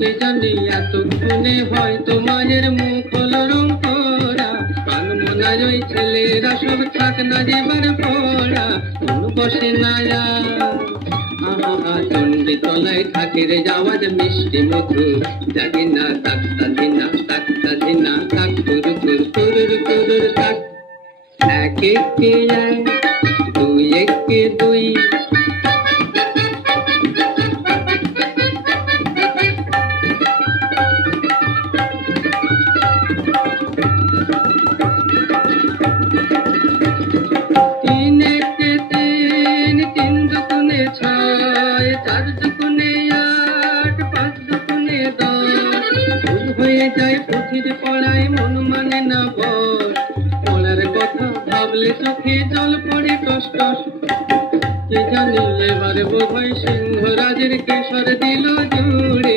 কে জানি এতক্ষণে হয়তো মায়ের মুখ হলো রং করা, কানমনার ওই ছেলেরা সব থাক না যেবার পড়া, মন বসে না আহা চণ্ডী তলায় থাকে রে যাওয়ার মিষ্টি মধু, জাগি না তাক্তা ধিনা তাক তুরু তুরুর তাক, এক একে এক, দুই একে দুই। তিন একে তিন, তিন দুগুণে ছয়, চার দুগুণে আট, পাঁচ দুগুণে দশ, ভুল হয়ে যায় পুঁথির পড়ায় মন মানে না বস, পড়ার কথা ভাবলে চোখে জল পড়ে টস টস। কে জানি এবার বোধহয় সিংহরাজের কেশর দিল জুড়ে।